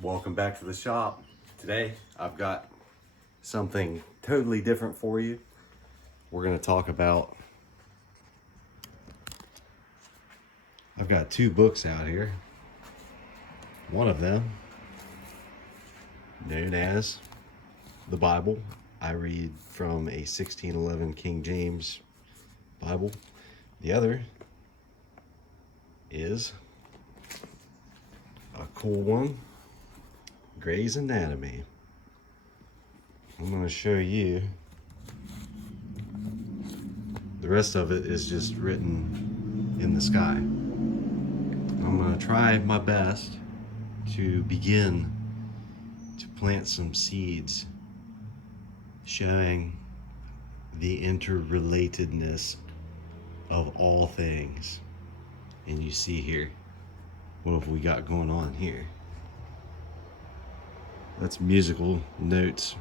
Welcome back to the shop. Today I've got something totally different for you. We're going to talk about, I've got two books out here. One of them, known as the Bible. I read from a 1611 King James Bible. The other is a cool one, Gray's Anatomy. I'm going to show you. The rest of it is just written in the sky. I'm going to try my best to begin to plant some seeds showing the interrelatedness of all things. And you see here, what have we got going on here? That's musical notes.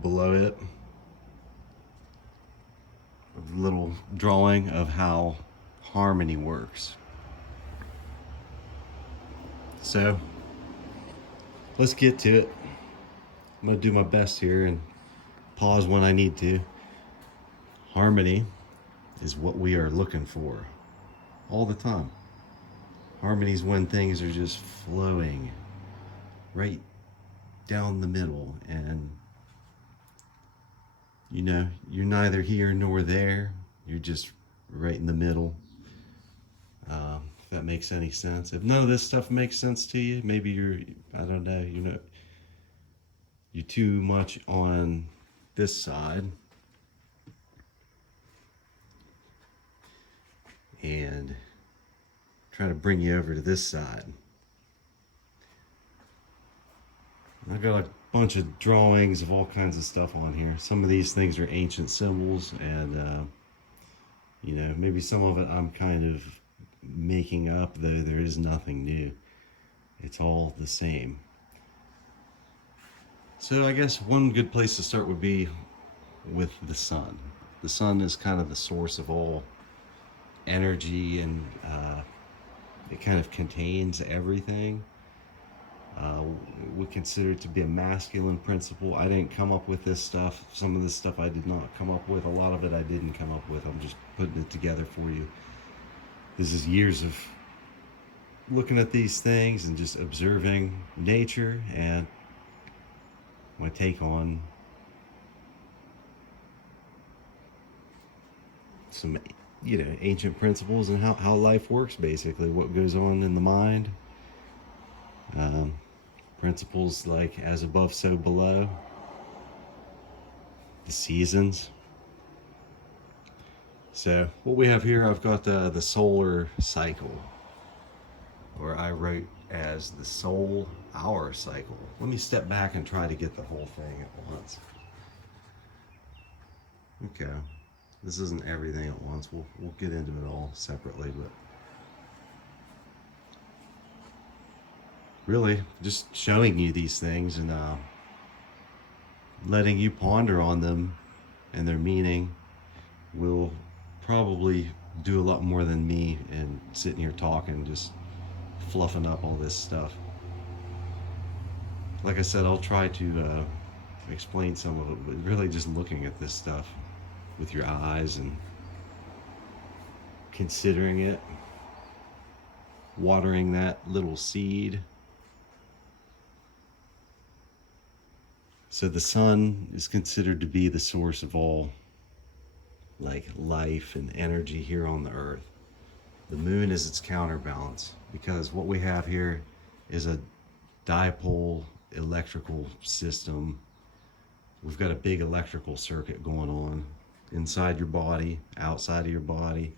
Below it, a little drawing of how harmony works. So let's get to it. I'm going to do my best here and pause when I need to. Harmony is what we are looking for all the time. Harmony is when things are just flowing right down the middle, and you know, you're neither here nor there. You're just right in the middle. If that makes any sense. If none of this stuff makes sense to you, maybe I don't know, you're too much on this side. And try to bring you over to this side. I got a bunch of drawings of all kinds of stuff on here. Some of these things are ancient symbols, and maybe some of it I'm kind of making up, though there is nothing new. It's all the same. So I guess one good place to start would be with the sun. The sun is kind of the source of all energy, and it kind of contains everything. We consider it to be a masculine principle. I didn't come up with this stuff. Some of this stuff I did not come up with. A lot of it I didn't come up with. I'm just putting it together for you. This is years of looking at these things and just observing nature, and my take on some ancient principles and how life works, basically what goes on in the mind. Principles like as above so below, the seasons. So what we have here, I've got the solar cycle, or I wrote as the soul hour cycle. Let me step back and try to get the whole thing at once. Okay, this isn't everything at once. We'll get into it all separately, but really just showing you these things and letting you ponder on them and their meaning will probably do a lot more than me and sitting here talking, just fluffing up all this stuff. Like I said, I'll try to explain some of it, but really just looking at this stuff with your eyes and considering it, watering that little seed. So the sun is considered to be the source of all life and energy here on the earth. The moon is its counterbalance, because what we have here is a dipole electrical system. We've got a big electrical circuit going on inside your body, outside of your body.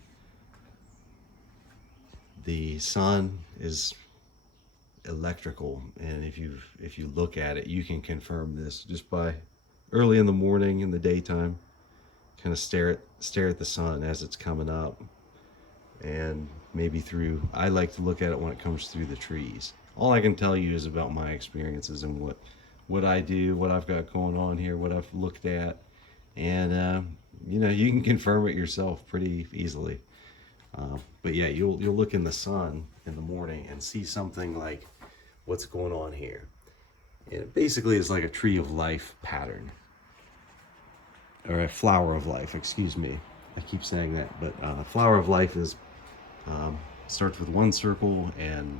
The sun is electrical, and if you look at it, you can confirm this just by early in the morning, in the daytime, kind of stare at the sun as it's coming up, and maybe I like to look at it when it comes through the trees. All I can tell you is about my experiences and what I do, what I've got going on here, what I've looked at, and you can confirm it yourself pretty easily. But yeah, you'll look in the sun in the morning and see something like what's going on here. And it basically is like a tree of life pattern, or a flower of life, excuse me. I keep saying that, but flower of life is starts with one circle, and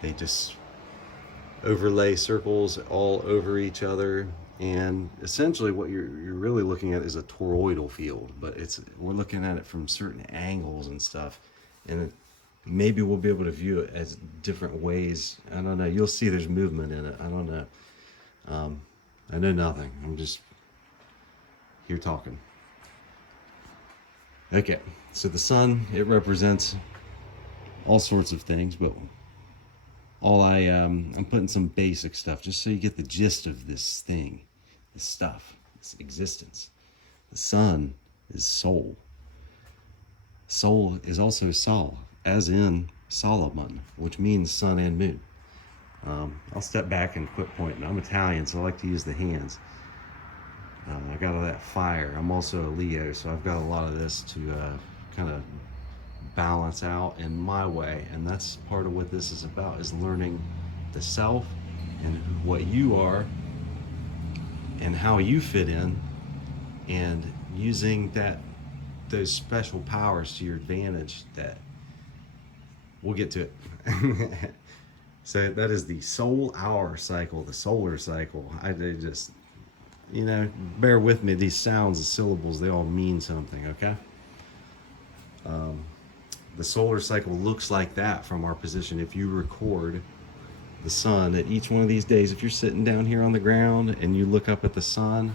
they just overlay circles all over each other. And essentially what you're really looking at is a toroidal field, but we're looking at it from certain angles and stuff, and maybe we'll be able to view it as different ways. I don't know, you'll see there's movement in it. I don't know. I know nothing, I'm just here talking. Okay, so the sun, it represents all sorts of things, but I'm putting some basic stuff just so you get the gist of this thing, this stuff, this existence. The sun is soul. Soul is also Sol, as in Solomon, which means sun and moon. I'll step back and quit pointing. I'm Italian, so I like to use the hands. I got all that fire. I'm also a Leo, so I've got a lot of this to kind of balance out in my way, and that's part of what this is about, is learning the self and what you are and how you fit in, and using those special powers to your advantage. That we'll get to it. So that is the soul hour cycle, the solar cycle. I just, bear with me. These sounds, the syllables, they all mean something, okay? The solar cycle looks like that from our position. If you record the sun at each one of these days, if you're sitting down here on the ground and you look up at the sun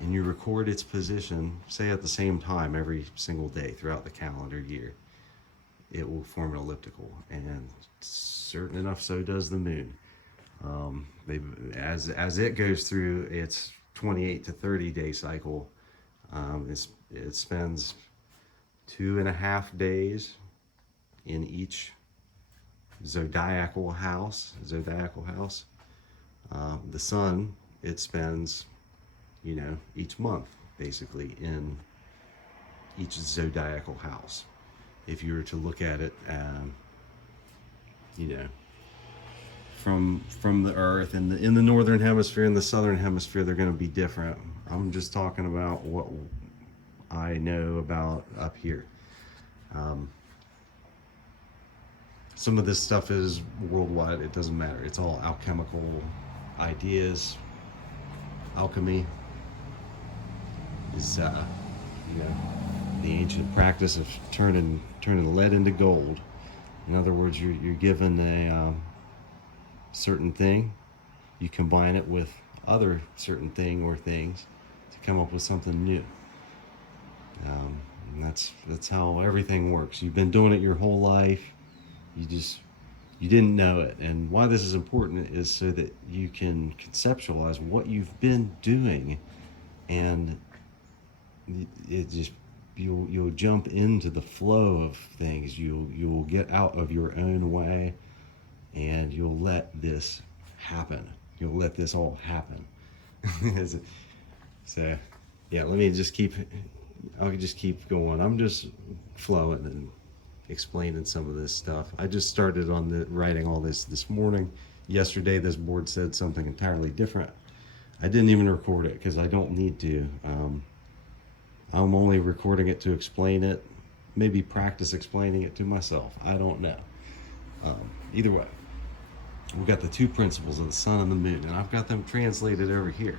and you record its position, say at the same time every single day throughout the calendar year, it will form an elliptical. And certain enough, so does the moon. As it goes through its 28 to 30 day cycle, it spends 2.5 days in each zodiacal house. The sun, it spends, each month basically in each zodiacal house. If you were to look at it, from the earth, in the northern hemisphere and the southern hemisphere, they're going to be different. I'm just talking about what I know about up here. Some of this stuff is worldwide. It doesn't matter. It's all alchemical ideas. Alchemy is, the ancient practice of turning lead into gold. In other words, you're given a certain thing, you combine it with other certain thing or things to come up with something new. And that's how everything works. You've been doing it your whole life. You didn't know it. And why this is important is so that you can conceptualize what you've been doing, and it just you'll jump into the flow of things. You'll get out of your own way, and you'll let this happen. You'll let this all happen. So yeah, I'll just keep going. I'm just flowing and explaining some of this stuff. I just started on writing all this morning. Yesterday this board said something entirely different. I didn't even record it because I don't need to. I'm only recording it to explain it, maybe practice explaining it to myself. I don't know. Either way, we've got the two principles of the sun and the moon, and I've got them translated over here.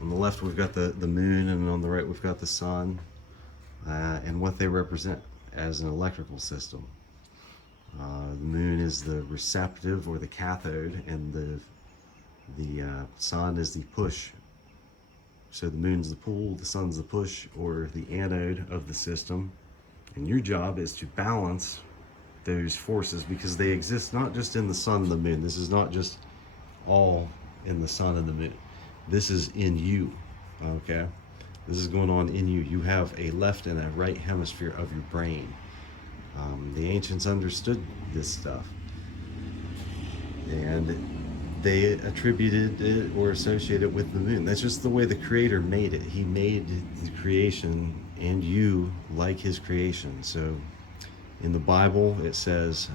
On the left we've got the moon, and on the right we've got the sun, and what they represent as an electrical system. The moon is the receptive or the cathode, and the sun is the push. So the moon's the pull, the sun's the push, or the anode of the system. And your job is to balance those forces, because they exist not just in the sun and the moon. This is not just all in the sun and the moon. This is in you, okay? This is going on in you. You have a left and a right hemisphere of your brain. The ancients understood this stuff, and they attributed it or associated it with the moon. That's just the way the creator made it. He made the creation and you like his creation. So in the Bible, it says,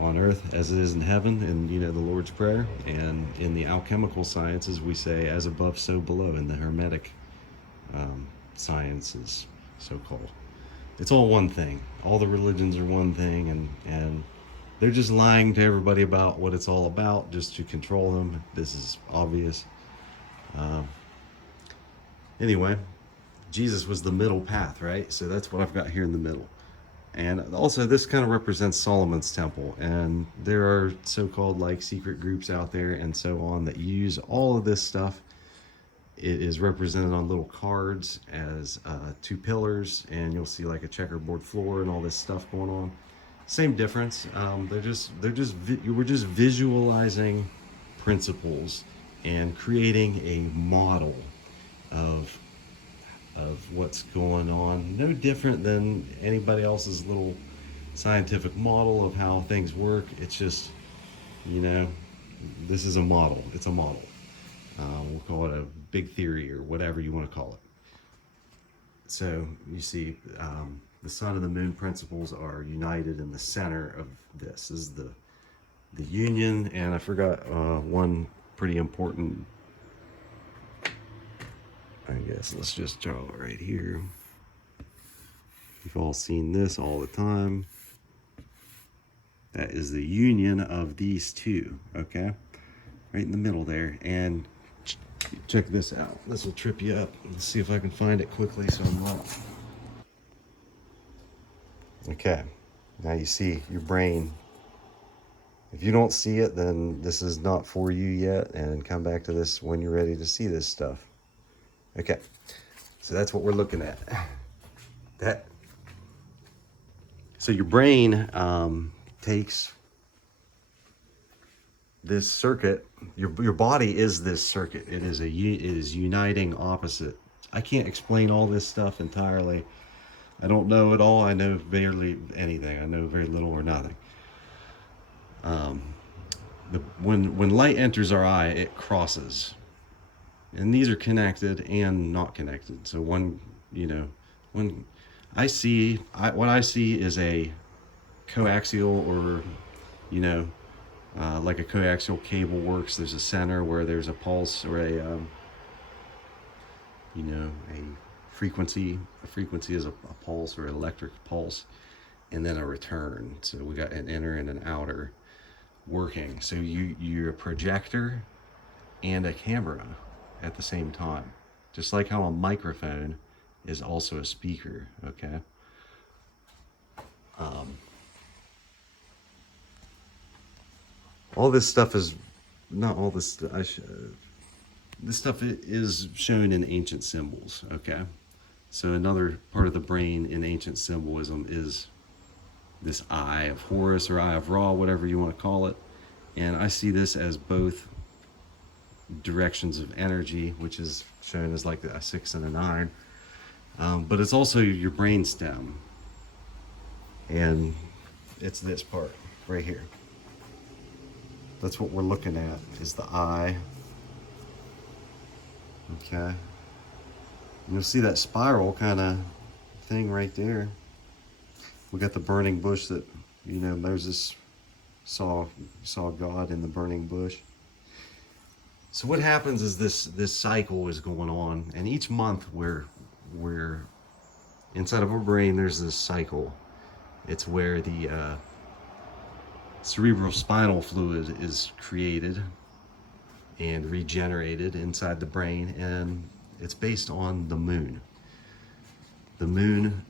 on earth as it is in heaven, and the Lord's Prayer. And in the alchemical sciences, we say, as above, so below, in the Hermetic sciences, so called. It's all one thing. All the religions are one thing, and they're just lying to everybody about what it's all about, just to control them. This is obvious. Anyway, Jesus was the middle path, right? So that's what I've got here in the middle. And also, this kind of represents Solomon's temple, and there are so-called like secret groups out there and so on that use all of this stuff. It is represented on little cards as 2 pillars, and you'll see like a checkerboard floor and all this stuff going on. Same difference. We're just visualizing principles and creating a model of what's going on. No different than anybody else's little scientific model of how things work. It's just, this is a model. It's a model. We'll call it a big theory or whatever you want to call it. So you see, the sun and the moon principles are united in the center of this. This is the union. And I forgot one pretty important, I guess. Let's just draw it right here. You've all seen this all the time. That is the union of these two, okay? Right in the middle there. And check this out. This will trip you up. Let's see if I can find it quickly so I'm not. Okay, now you see your brain. If you don't see it, then this is not for you yet, and come back to this when you're ready to see this stuff. Okay, so that's what we're looking at. So your brain takes this circuit. Your body is this circuit. It is uniting opposite. I can't explain all this stuff entirely. I don't know it all. I know barely anything. I know very little or nothing. When light enters our eye, it crosses. And these are connected and not connected. So what I see is a coaxial, or like a coaxial cable works. There's a center where there's a pulse, or a frequency. A frequency is a pulse or an electric pulse, and then a return. So we got an inner and an outer working. So you're a projector and a camera at the same time, just like how a microphone is also a speaker. Okay. All this stuff is not all this. This stuff is shown in ancient symbols. Okay. So another part of the brain in ancient symbolism is this eye of Horus or eye of Ra, whatever you want to call it. And I see this as both directions of energy, which is shown as like a 6 and a 9. But it's also your brain stem. And it's this part right here. That's what we're looking at, is the eye. Okay. You'll see that spiral kind of thing right there. We got the burning bush that, Moses saw God in the burning bush. So what happens is this cycle is going on, and each month we're inside of our brain, there's this cycle. It's where the cerebral spinal fluid is created and regenerated inside the brain, and it's based on the moon. The moon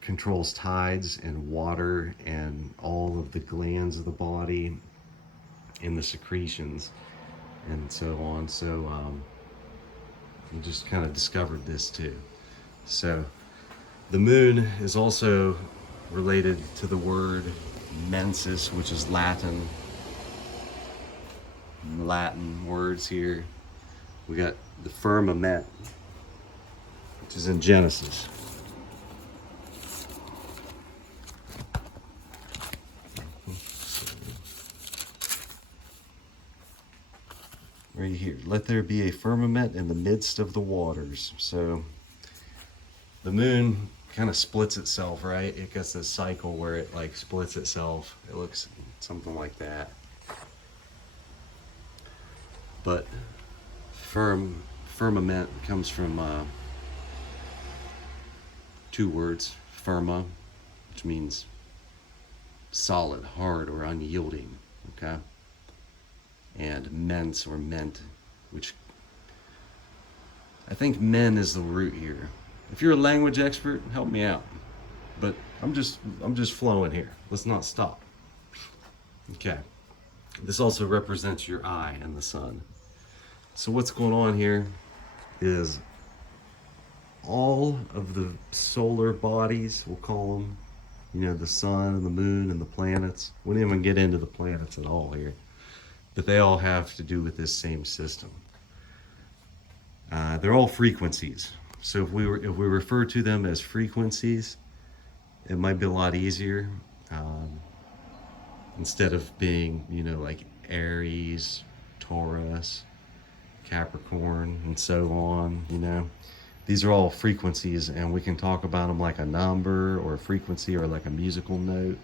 controls tides and water and all of the glands of the body and the secretions and so on. So we just kind of discovered this too. So the moon is also related to the word mensis, which is Latin words here. We got the firmament, which is in Genesis. Right here, let there be a firmament in the midst of the waters. So The moon kind of splits itself, right? It gets this cycle where it like splits itself. It looks something like that. But firmament comes from two words, firma, which means solid, hard, or unyielding, okay? And mens, or ment, which I think men is the root here. If you're a language expert, help me out. But I'm just flowing here. Let's not stop. Okay. This also represents your eye and the sun. So what's going on here is all of the solar bodies, we'll call them, you know, the sun and the moon and the planets. We didn't even get into the planets at all here, but they all have to do with this same system. They're all frequencies. So if we refer to them as frequencies, it might be a lot easier. Instead of being, you know, like Aries, Taurus, Capricorn, and so on, you know. These are all frequencies, and we can talk about them like a number or a frequency or like a musical note.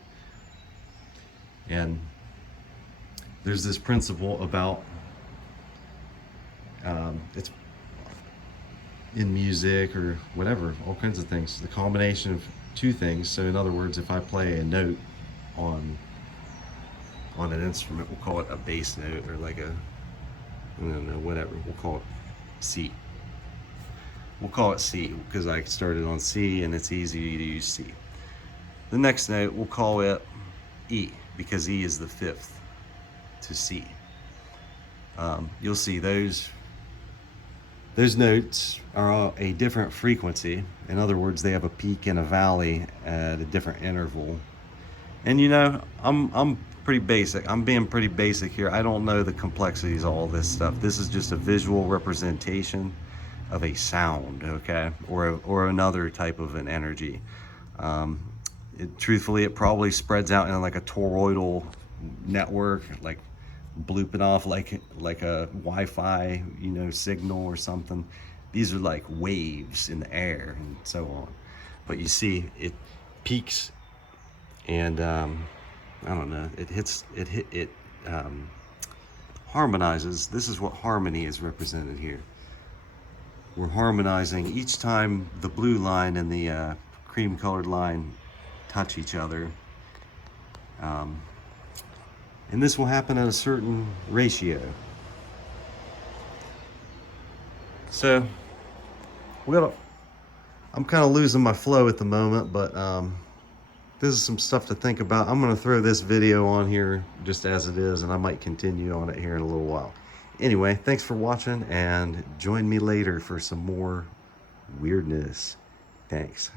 And there's this principle about, it's in music or whatever, all kinds of things, the combination of two things. So in other words, if I play a note on an instrument, we'll call it a bass note, or like a, I don't know, whatever, we'll call it C. We'll call it C because I started on C and it's easy to use C. The next note, we'll call it E because E is the fifth to C. You'll see those notes are a different frequency. In other words, they have a peak and a valley at a different interval. And you know, I'm pretty basic. I'm being pretty basic here. I don't know the complexities of all this stuff. This is just a visual representation of a sound, okay, or another type of an energy. Truthfully, it probably spreads out in like a toroidal network, like blooping off like a Wi-Fi, you know, signal or something. These are like waves in the air and so on. But you see, it peaks and I don't know. It harmonizes. This is what harmony is represented here. We're harmonizing each time the blue line and the cream colored line touch each other. And this will happen at a certain ratio. So I'm kind of losing my flow at the moment, but this is some stuff to think about. I'm going to throw this video on here just as it is, and I might continue on it here in a little while. Anyway, thanks for watching, and join me later for some more weirdness. Thanks.